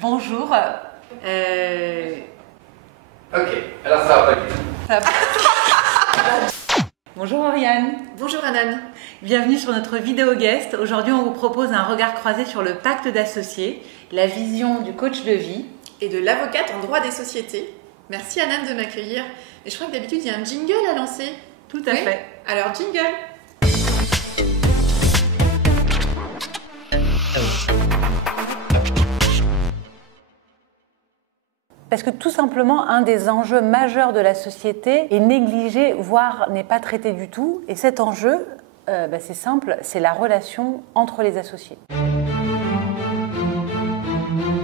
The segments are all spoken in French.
Bonjour. Ok, alors ça va pas du tout. Ça va. Bonjour Oriane. Bonjour Anan. Bienvenue sur notre vidéo guest. Aujourd'hui, on vous propose un regard croisé sur le pacte d'associés, la vision du coach de vie. Et de l'avocate en droit des sociétés. Merci Anan de m'accueillir. Et je crois que d'habitude, il y a un jingle à lancer. Tout à fait. Alors, jingle. Parce que tout simplement, un des enjeux majeurs de la société est négligé, voire n'est pas traité du tout. Et cet enjeu, c'est simple, c'est la relation entre les associés.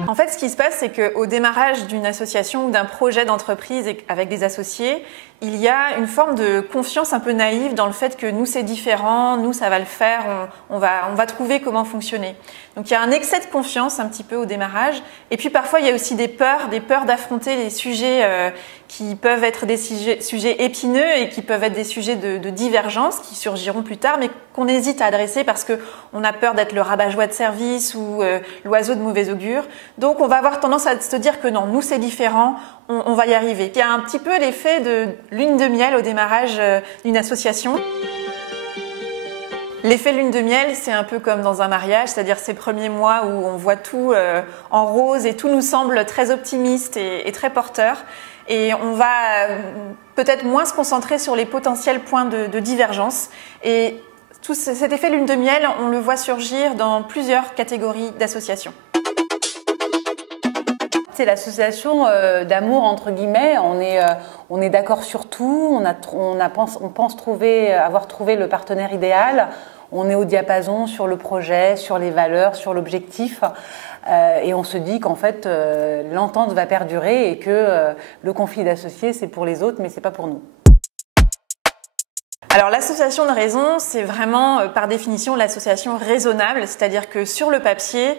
En fait, ce qui se passe, c'est qu'au démarrage d'une association ou d'un projet d'entreprise avec des associés, il y a une forme de confiance un peu naïve dans le fait que nous, c'est différent, nous, ça va le faire, on va trouver comment fonctionner. Donc, il y a un excès de confiance un petit peu au démarrage. Et puis, parfois, il y a aussi des peurs d'affronter les sujets qui peuvent être des sujets épineux et qui peuvent être des sujets de divergence qui surgiront plus tard, mais qu'on hésite à adresser parce qu'on a peur d'être le rabat-joie de service ou l'oiseau de mauvais augure. Donc, on va avoir tendance à se dire que non, nous, c'est différent, on va y arriver. Il y a un petit peu l'effet de lune de miel au démarrage d'une association. L'effet lune de miel, c'est un peu comme dans un mariage, c'est-à-dire ces premiers mois où on voit tout en rose et tout nous semble très optimiste et très porteur. Et on va peut-être moins se concentrer sur les potentiels points de divergence. Et tout cet effet lune de miel, on le voit surgir dans plusieurs catégories d'associations. C'est l'association d'amour entre guillemets. On est d'accord sur tout. On pense avoir trouvé le partenaire idéal. On est au diapason sur le projet, sur les valeurs, sur l'objectif. Et on se dit qu'en fait, l'entente va perdurer et que le conflit d'associés, c'est pour les autres, mais c'est pas pour nous. Alors l'association de raison, c'est vraiment par définition l'association raisonnable, c'est-à-dire que sur le papier,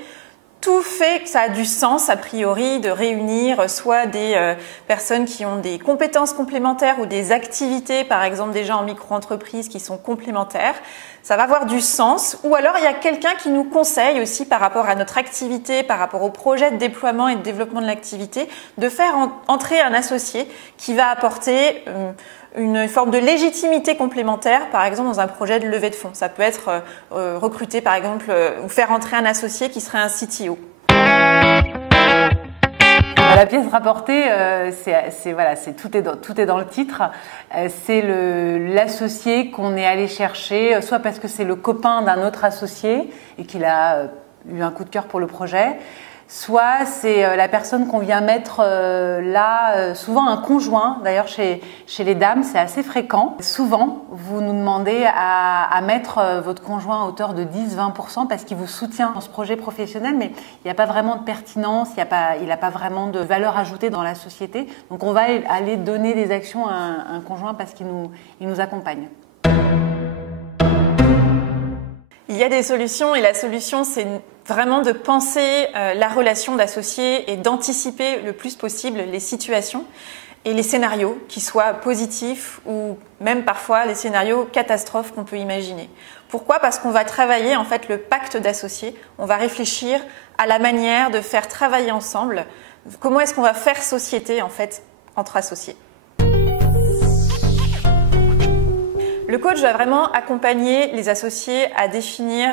tout fait que ça a du sens, a priori, de réunir soit des personnes qui ont des compétences complémentaires ou des activités, par exemple des gens en micro-entreprise qui sont complémentaires. Ça va avoir du sens. Ou alors, il y a quelqu'un qui nous conseille aussi par rapport à notre activité, par rapport au projet de déploiement et de développement de l'activité, de faire entrer un associé qui va apporter une forme de légitimité complémentaire, par exemple dans un projet de levée de fonds. Ça peut être recruter, par exemple, ou faire entrer un associé qui serait un CTO. La pièce rapportée, tout est dans le titre. C'est l'associé qu'on est allé chercher, soit parce que c'est le copain d'un autre associé et qu'il a eu un coup de cœur pour le projet, soit c'est la personne qu'on vient mettre là, souvent un conjoint. D'ailleurs, chez les dames, c'est assez fréquent. Souvent, vous nous demandez à mettre votre conjoint à hauteur de 10-20% parce qu'il vous soutient dans ce projet professionnel, mais il n'y a pas vraiment de pertinence, il n'a pas vraiment de valeur ajoutée dans la société. Donc, on va aller donner des actions à un conjoint parce qu'il nous accompagne. Il y a des solutions et la solution, c'est vraiment de penser la relation d'associés et d'anticiper le plus possible les situations et les scénarios qui soient positifs ou même parfois les scénarios catastrophes qu'on peut imaginer. Pourquoi ? Parce qu'on va travailler en fait le pacte d'associés, on va réfléchir à la manière de faire travailler ensemble, comment est-ce qu'on va faire société en fait entre associés. Le coach va vraiment accompagner les associés à définir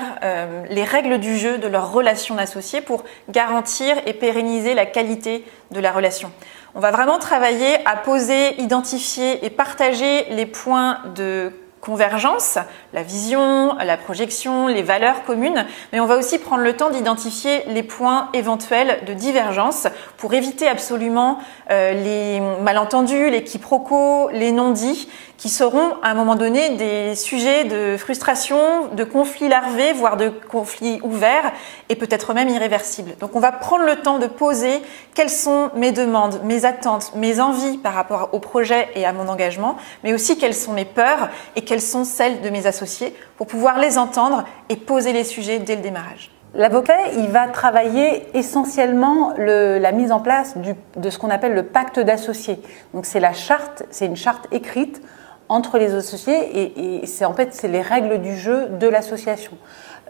les règles du jeu de leur relation d'associés pour garantir et pérenniser la qualité de la relation. On va vraiment travailler à poser, identifier et partager les points de convergence, la vision, la projection, les valeurs communes, mais on va aussi prendre le temps d'identifier les points éventuels de divergence pour éviter absolument les malentendus, les quiproquos, les non-dits qui seront à un moment donné des sujets de frustration, de conflits larvés, voire de conflits ouverts et peut-être même irréversibles. Donc on va prendre le temps de poser quelles sont mes demandes, mes attentes, mes envies par rapport au projet et à mon engagement, mais aussi quelles sont mes peurs et quelles sont celles de mes associés pour pouvoir les entendre et poser les sujets dès le démarrage. L'avocat, il va travailler essentiellement la mise en place de ce qu'on appelle le pacte d'associés. Donc c'est une charte écrite entre les associés et c'est les règles du jeu de l'association.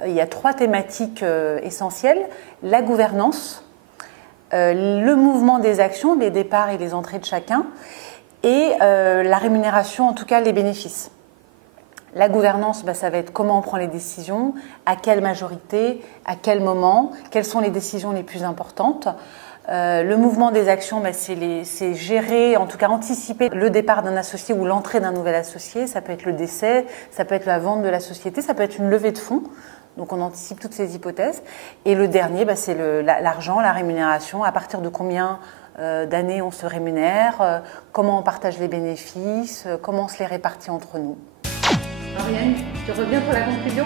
Il y a 3 thématiques essentielles: la gouvernance, le mouvement des actions, les départs et les entrées de chacun, et la rémunération, en tout cas les bénéfices. La gouvernance, ça va être comment on prend les décisions, à quelle majorité, à quel moment, quelles sont les décisions les plus importantes. Le mouvement des actions, c'est gérer, en tout cas anticiper le départ d'un associé ou l'entrée d'un nouvel associé. Ça peut être le décès, ça peut être la vente de la société, ça peut être une levée de fonds. Donc on anticipe toutes ces hypothèses. Et le dernier, c'est l'argent, la rémunération. À partir de combien d'années on se rémunère, comment on partage les bénéfices, comment on se les répartit entre nous. Oriane, tu reviens pour la conclusion?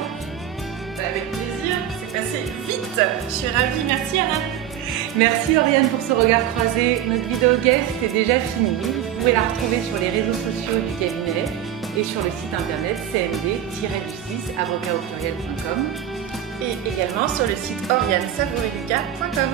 Avec plaisir, c'est passé vite. Je suis ravie, merci Anna. Merci Oriane pour ce regard croisé. Notre vidéo guest est déjà finie. Vous pouvez la retrouver sur les réseaux sociaux du cabinet et sur le site internet cmd-avocat.com et également sur le site orianesavoureluca.com.